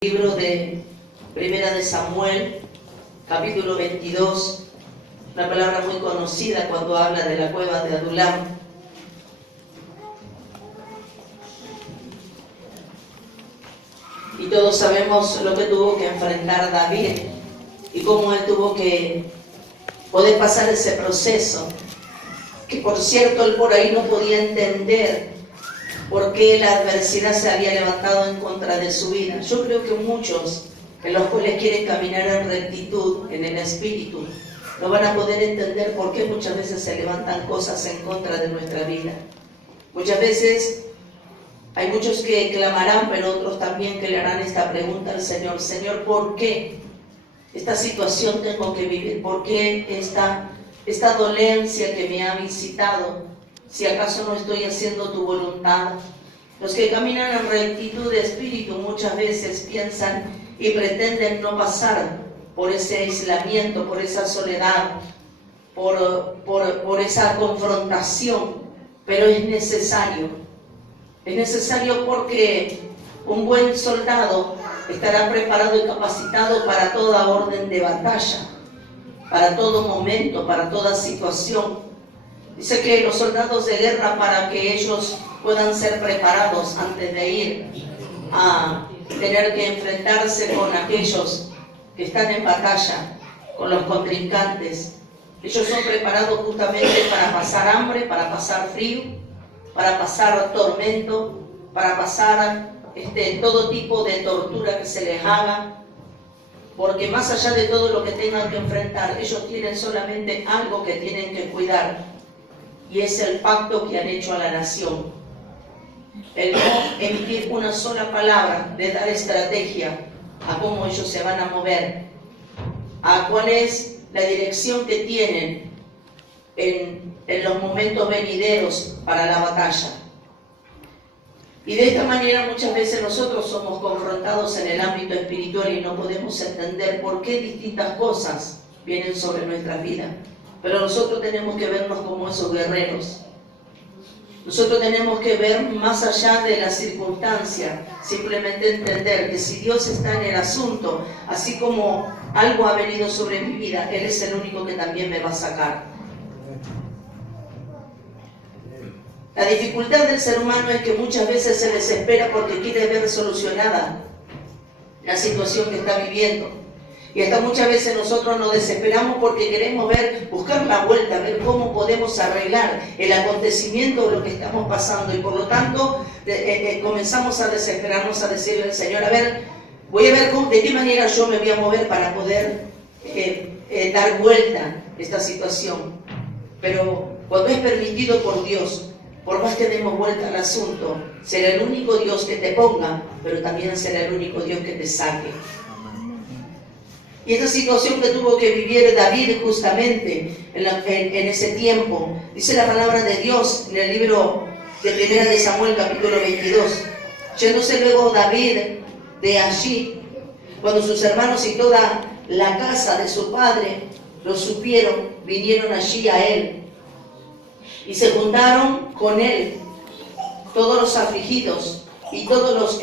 Libro de Primera de Samuel, capítulo 22, una palabra muy conocida cuando habla de la cueva de Adulam. Y todos sabemos lo que tuvo que enfrentar David y cómo él tuvo que poder pasar ese proceso, que por cierto él por ahí no podía entender por qué la adversidad se había levantado en contra de su vida. Yo creo que muchos, en los cuales quieren caminar en rectitud, en el espíritu, no van a poder entender por qué muchas veces se levantan cosas en contra de nuestra vida. Muchas veces hay muchos que clamarán, pero otros también que le harán esta pregunta al Señor: Señor, ¿por qué esta situación tengo que vivir? ¿Por qué esta dolencia que me ha visitado? Si acaso no estoy haciendo tu voluntad. Los que caminan en rectitud de espíritu muchas veces piensan y pretenden no pasar por ese aislamiento, por esa soledad, por esa confrontación, pero es necesario. Es necesario porque un buen soldado estará preparado y capacitado para toda orden de batalla, para todo momento, para toda situación. Dice que los soldados de guerra, para que ellos puedan ser preparados antes de ir a tener que enfrentarse con aquellos que están en batalla, con los contrincantes, ellos son preparados justamente para pasar hambre, para pasar frío, para pasar tormento, para pasar todo tipo de tortura que se les haga, porque más allá de todo lo que tengan que enfrentar, ellos tienen solamente algo que tienen que cuidar, y es el pacto que han hecho a la nación. El no emitir una sola palabra, de dar estrategia a cómo ellos se van a mover, a cuál es la dirección que tienen en los momentos venideros para la batalla. Y de esta manera muchas veces nosotros somos confrontados en el ámbito espiritual y no podemos entender por qué distintas cosas vienen sobre nuestra vida. Pero nosotros tenemos que vernos como esos guerreros. Nosotros tenemos que ver más allá de la circunstancia, simplemente entender que si Dios está en el asunto, así como algo ha venido sobre mi vida, Él es el único que también me va a sacar. La dificultad del ser humano es que muchas veces se desespera porque quiere ver solucionada la situación que está viviendo. Y hasta muchas veces nosotros nos desesperamos porque queremos buscar la vuelta, ver cómo podemos arreglar el acontecimiento de lo que estamos pasando. Y por lo tanto comenzamos a desesperarnos, a decirle al Señor: a ver, voy a ver de qué manera yo me voy a mover para poder dar vuelta a esta situación. Pero cuando es permitido por Dios, por más que demos vuelta al asunto, será el único Dios que te ponga, pero también será el único Dios que te saque. Y esta situación que tuvo que vivir David justamente en ese tiempo, dice la palabra de Dios en el libro de Primera de Samuel, capítulo 22. Yéndose luego David de allí, cuando sus hermanos y toda la casa de su padre lo supieron, vinieron allí a él. Y se juntaron con él todos los afligidos y todos los el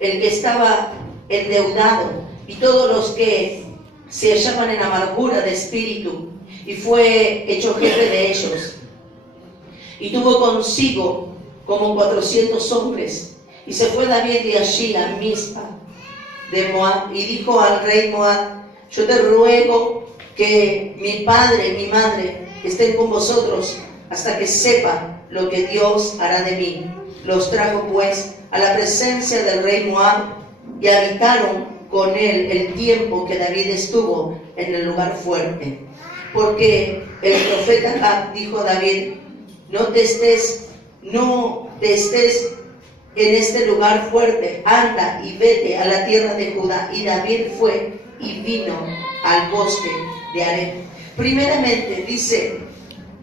que estaba endeudado, y todos los que se hallaban en amargura de espíritu, y fue hecho jefe de ellos. Y tuvo consigo como 400 hombres, y se fue David de allí a Mizpa de Moab, y dijo al rey Moab: yo te ruego que mi padre y mi madre estén con vosotros hasta que sepa lo que Dios hará de mí. Los trajo pues a la presencia del rey Moab, y habitaron con él el tiempo que David estuvo en el lugar fuerte. Porque el profeta Gad dijo a David: no te estés en este lugar fuerte, anda y vete a la tierra de Judá. Y David fue y vino al bosque de Arem. Primeramente dice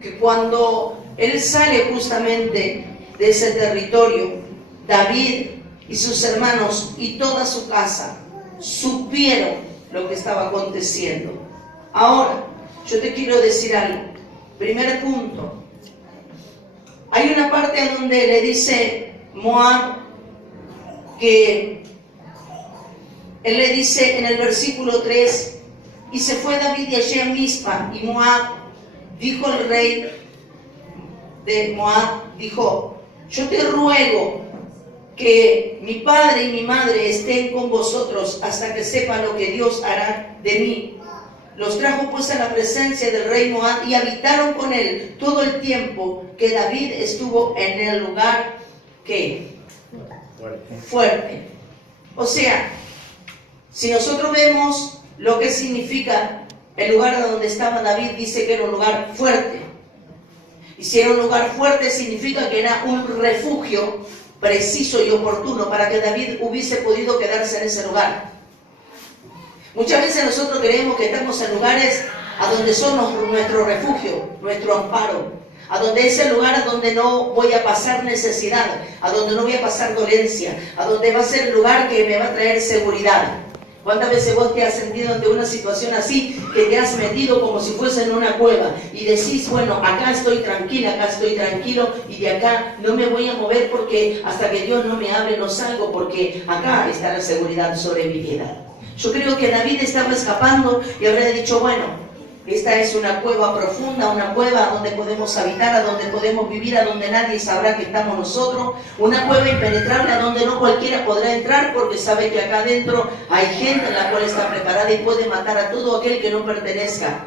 que cuando él sale justamente de ese territorio, David y sus hermanos y toda su casa supieron lo que estaba aconteciendo. Ahora, yo te quiero decir algo. Primer punto. Hay una parte donde le dice Moab que Él le dice en el versículo 3, y se fue David de allí a Mizpa, y Moab, dijo el rey de Moab, dijo, yo te ruego que mi padre y mi madre estén con vosotros hasta que sepan lo que Dios hará de mí. Los trajo pues a la presencia del rey Moab y habitaron con él todo el tiempo que David estuvo en el lugar que fuerte. O sea, si nosotros vemos lo que significa el lugar donde estaba David, dice que era un lugar fuerte. Y si era un lugar fuerte, significa que era un refugio preciso y oportuno para que David hubiese podido quedarse en ese lugar. Muchas veces nosotros creemos que estamos en lugares a donde son nuestro refugio, nuestro amparo, a donde es el lugar a donde no voy a pasar necesidad, a donde no voy a pasar dolencia, a donde va a ser el lugar que me va a traer seguridad. ¿Cuántas veces vos te has sentido ante una situación así, que te has metido como si fuese en una cueva y decís, bueno, acá estoy tranquila, acá estoy tranquilo y de acá no me voy a mover porque hasta que Dios no me hable no salgo porque acá está la seguridad sobre mi vida? Yo creo que David estaba escapando y habría dicho, bueno, esta es una cueva profunda, una cueva donde podemos habitar, a donde podemos vivir, a donde nadie sabrá que estamos nosotros, una cueva impenetrable a donde no cualquiera podrá entrar porque sabe que acá adentro hay gente en la cual está preparada y puede matar a todo aquel que no pertenezca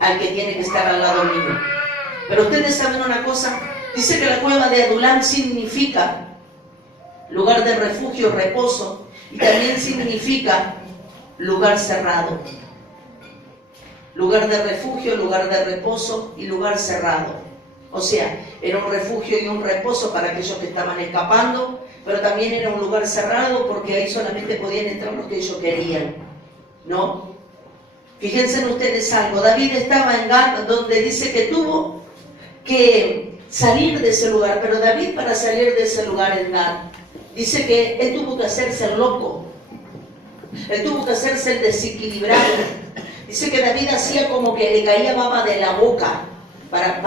al que tiene que estar al lado mío. Pero ustedes saben una cosa, dice que la cueva de Adulam significa lugar de refugio, reposo, y también significa lugar cerrado. Lugar de refugio, lugar de reposo y lugar cerrado. O sea, era un refugio y un reposo para aquellos que estaban escapando, pero también era un lugar cerrado porque ahí solamente podían entrar los que ellos querían, ¿no? Fíjense en ustedes algo, David estaba en Gad, donde dice que tuvo que salir de ese lugar, pero David para salir de ese lugar en Gad, dice que él tuvo que hacerse el loco, él tuvo que hacerse el desequilibrado. Dice que David hacía como que le caía baba de la boca para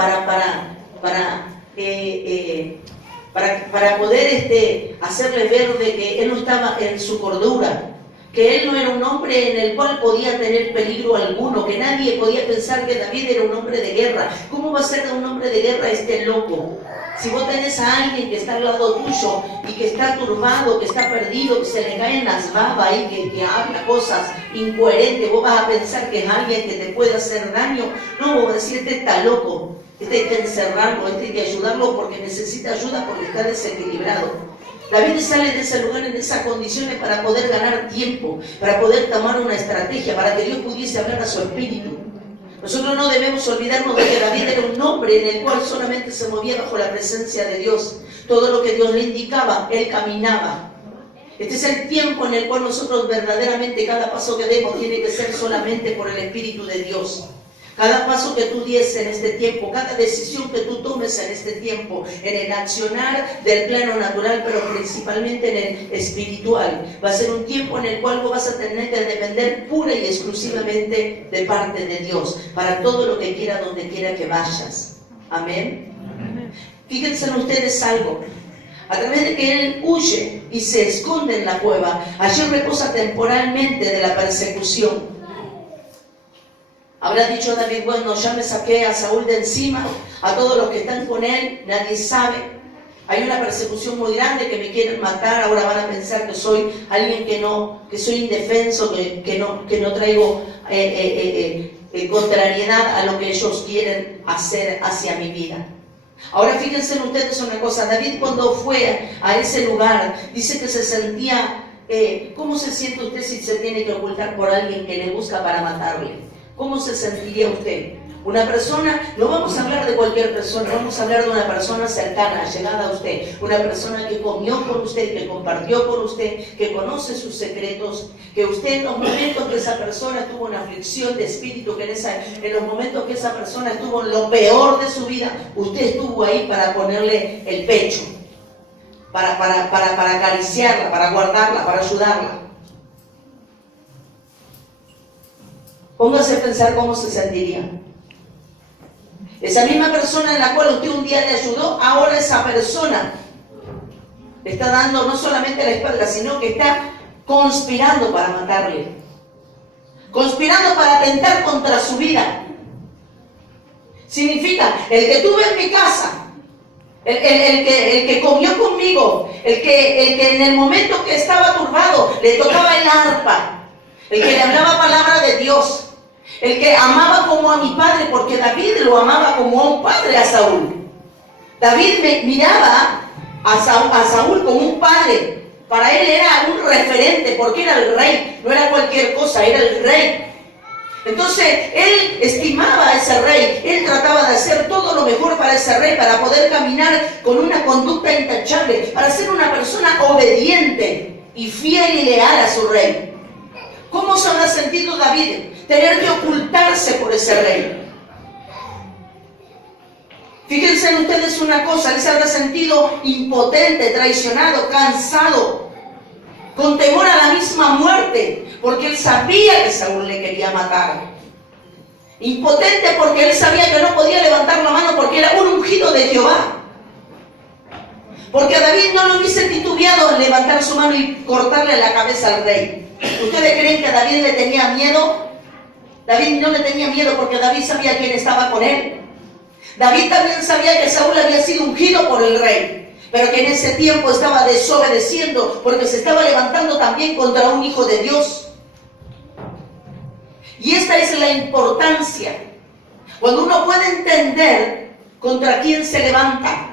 poder hacerle ver de que él no estaba en su cordura, que él no era un hombre en el cual podía tener peligro alguno, que nadie podía pensar que David era un hombre de guerra. ¿Cómo va a ser un hombre de guerra este loco? Si vos tenés a alguien que está al lado tuyo y que está turbado, que está perdido, que se le caen las babas y que habla cosas incoherentes, vos vas a pensar que es alguien que te puede hacer daño. No, vos vas a decir, este está loco, este hay que encerrarlo, este hay que ayudarlo porque necesita ayuda, porque está desequilibrado. David sale de ese lugar en esas condiciones para poder ganar tiempo, para poder tomar una estrategia, para que Dios pudiese hablar a su espíritu. Nosotros no debemos olvidarnos de que David era un hombre en el cual solamente se movía bajo la presencia de Dios. Todo lo que Dios le indicaba, él caminaba. Este es el tiempo en el cual nosotros verdaderamente cada paso que demos tiene que ser solamente por el Espíritu de Dios. Cada paso que tú des en este tiempo, cada decisión que tú tomes en este tiempo, en el accionar del plano natural, pero principalmente en el espiritual, va a ser un tiempo en el cual vos vas a tener que depender pura y exclusivamente de parte de Dios, para todo lo que quiera, donde quiera que vayas. Amén. Fíjense en ustedes algo. A través de que él huye y se esconde en la cueva, allí reposa temporalmente de la persecución. Habrá dicho David, bueno, ya me saqué a Saúl de encima, a todos los que están con él, nadie sabe. Hay una persecución muy grande, que me quieren matar, ahora van a pensar que soy alguien que soy indefenso, que no traigo contrariedad a lo que ellos quieren hacer hacia mi vida. Ahora fíjense ustedes una cosa, David cuando fue a ese lugar, dice que se sentía, ¿cómo se siente usted si se tiene que ocultar por alguien que le busca para matarle? ¿Cómo se sentiría usted? Una persona, no vamos a hablar de cualquier persona, vamos a hablar de una persona cercana, llegada a usted, una persona que comió con usted, que compartió con usted, que conoce sus secretos, que usted en los momentos que esa persona estuvo en aflicción de espíritu, que en los momentos que esa persona estuvo en lo peor de su vida, usted estuvo ahí para ponerle el pecho, para acariciarla, para guardarla, para ayudarla. Póngase a pensar cómo se sentiría. Esa misma persona en la cual usted un día le ayudó, ahora esa persona le está dando no solamente la espalda, sino que está conspirando para matarle, conspirando para atentar contra su vida. Significa, el que tuve en mi casa, el que comió conmigo, el que en el momento que estaba turbado le tocaba el arpa, el que le hablaba palabra de Dios, el que amaba como a mi padre, porque David lo amaba como a un padre a Saúl. David miraba a Saúl como un padre. Para él era un referente, porque era el rey, no era cualquier cosa, era el rey. Entonces, él estimaba a ese rey, él trataba de hacer todo lo mejor para ese rey, para poder caminar con una conducta intachable, para ser una persona obediente y fiel y leal a su rey. ¿Cómo se habrá sentido David? Tener que ocultarse por ese rey. Fíjense en ustedes una cosa, él se habrá sentido impotente, traicionado, cansado, con temor a la misma muerte, porque él sabía que Saúl le quería matar. Impotente porque él sabía que no podía levantar la mano porque era un ungido de Jehová. Porque a David no lo hubiese titubeado en levantar su mano y cortarle la cabeza al rey. ¿Ustedes creen que David le tenía miedo? David no le tenía miedo porque David sabía quién estaba con él. David también sabía que Saúl había sido ungido por el rey, pero que en ese tiempo estaba desobedeciendo porque se estaba levantando también contra un hijo de Dios. Y esta es la importancia. Cuando uno puede entender contra quién se levanta,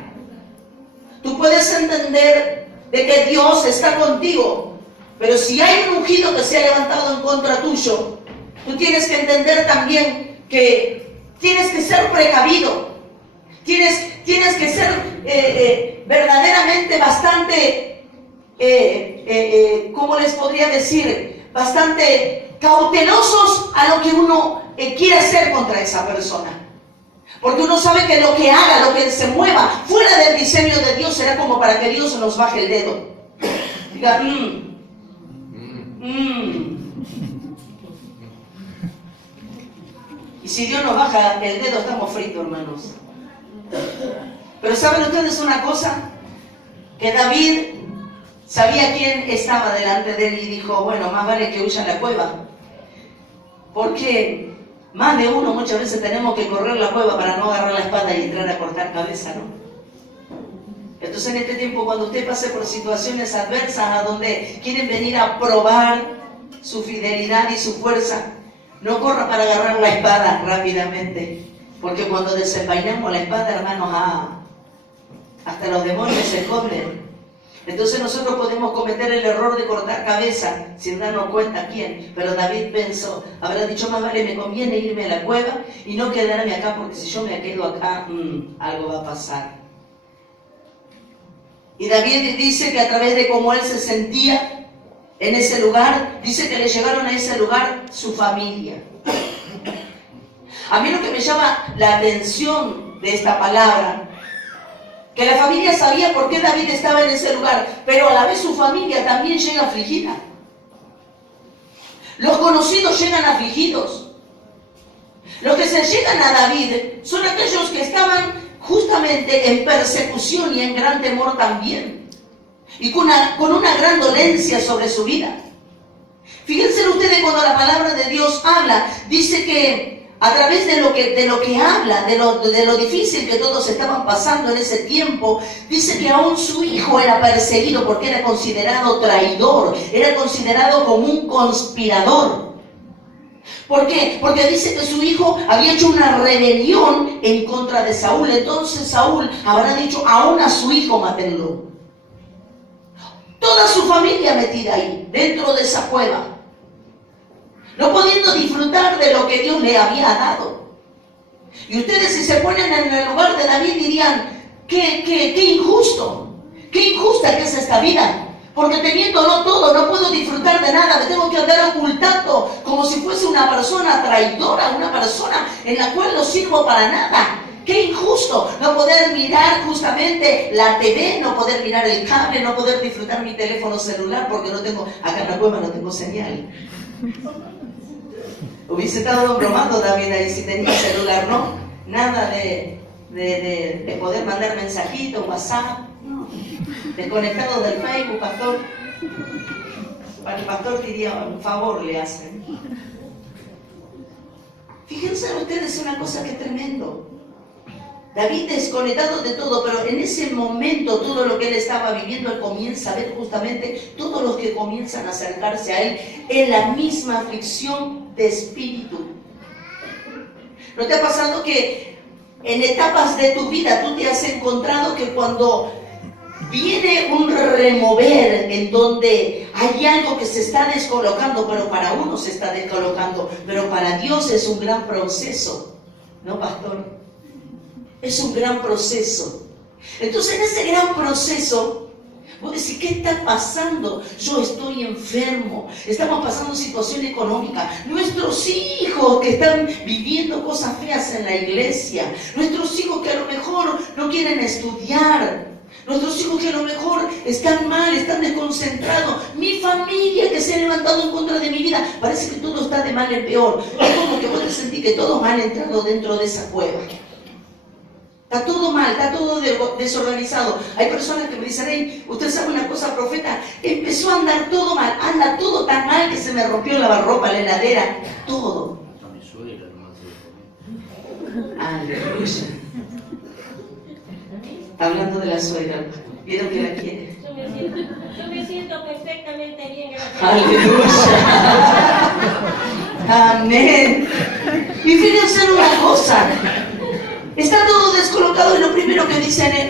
tú puedes entender de que Dios está contigo, pero si hay un ungido que se ha levantado en contra tuyo, tú tienes que entender también que tienes que ser precavido. Tienes que ser verdaderamente bastante, ¿cómo les podría decir? Bastante cautelosos a lo que uno quiere hacer contra esa persona. Porque uno sabe que lo que haga, lo que se mueva fuera del diseño de Dios será como para que Dios nos baje el dedo. Diga, Y si Dios nos baja el dedo, estamos fritos, hermanos. Pero ¿saben ustedes una cosa? Que David sabía quién estaba delante de él y dijo, bueno, más vale que huya a la cueva. Porque más de uno muchas veces tenemos que correr la cueva para no agarrar la espada y entrar a cortar cabeza, ¿no? Entonces en este tiempo, cuando usted pase por situaciones adversas a donde quieren venir a probar su fidelidad y su fuerza, no corra para agarrar la espada rápidamente, porque cuando desenvainamos la espada, hermanos, hasta los demonios se esconden. Entonces nosotros podemos cometer el error de cortar cabeza sin darnos cuenta quién. Pero David pensó, habrá dicho, más vale me conviene irme a la cueva y no quedarme acá, porque si yo me quedo acá, algo va a pasar. Y David dice que a través de cómo él se sentía en ese lugar, dice que le llegaron a ese lugar su familia. A mí lo que me llama la atención de esta palabra, que la familia sabía por qué David estaba en ese lugar, pero a la vez su familia también llega afligida. Los conocidos llegan afligidos. Los que se llegan a David son aquellos que estaban justamente en persecución y en gran temor también, y con una gran dolencia sobre su vida. Fíjense ustedes cuando la palabra de Dios habla, dice que a través de lo que habla, de lo difícil que todos estaban pasando en ese tiempo, dice que aún su hijo era perseguido porque era considerado traidor, era considerado como un conspirador. ¿Por qué? Porque dice que su hijo había hecho una rebelión en contra de Saúl. Entonces Saúl habrá dicho, aún a su hijo mátenlo. Toda su familia metida ahí, dentro de esa cueva, no pudiendo disfrutar de lo que Dios le había dado. Y ustedes, si se ponen en el lugar de David, dirían, qué injusto, qué injusta que es esta vida, porque teniéndolo todo no puedo disfrutar de nada, me tengo que andar ocultando como si fuese una persona traidora, una persona en la cual no sirvo para nada. Qué injusto no poder mirar justamente la TV, no poder mirar el cable, no poder disfrutar mi teléfono celular, porque no tengo, acá en la cueva no tengo señal. Hubiese estado bromando David ahí si tenía celular, ¿no? Nada de poder mandar mensajitos, WhatsApp, no. Desconectado del Facebook, pastor. Para el pastor diría, un favor le hacen. Fíjense ustedes una cosa que es tremendo. David desconectado de todo, pero en ese momento todo lo que él estaba viviendo, él comienza a ver justamente todos los que comienzan a acercarse a él en la misma aflicción de espíritu. ¿No te ha pasado que en etapas de tu vida tú te has encontrado que cuando viene un remover en donde hay algo que se está descolocando, pero para uno se está descolocando, pero para Dios es un gran proceso? ¿No, pastor? Es un gran proceso. Entonces en ese gran proceso, vos decís, ¿qué está pasando? Yo estoy enfermo, estamos pasando situación económica, nuestros hijos que están viviendo cosas feas en la iglesia, nuestros hijos que a lo mejor no quieren estudiar, nuestros hijos que a lo mejor están mal, están desconcentrados, mi familia que se ha levantado en contra de mi vida. Parece que todo está de mal en peor. Es como que vos te sentís que todos han entrado dentro de esa cueva. Está todo mal, está todo desorganizado. Hay personas que me dicen, hey, usted sabe una cosa, profeta, empezó a andar todo mal, anda todo tan mal que se me rompió el lavarropa, la heladera, todo. Aleluya. Hablando de la suegra, ¿vieron que la quiere? Yo me siento perfectamente bien, gracias. Aleluya. Amén. Y fíjense una cosa. Está todo descolocado y lo primero que dicen es,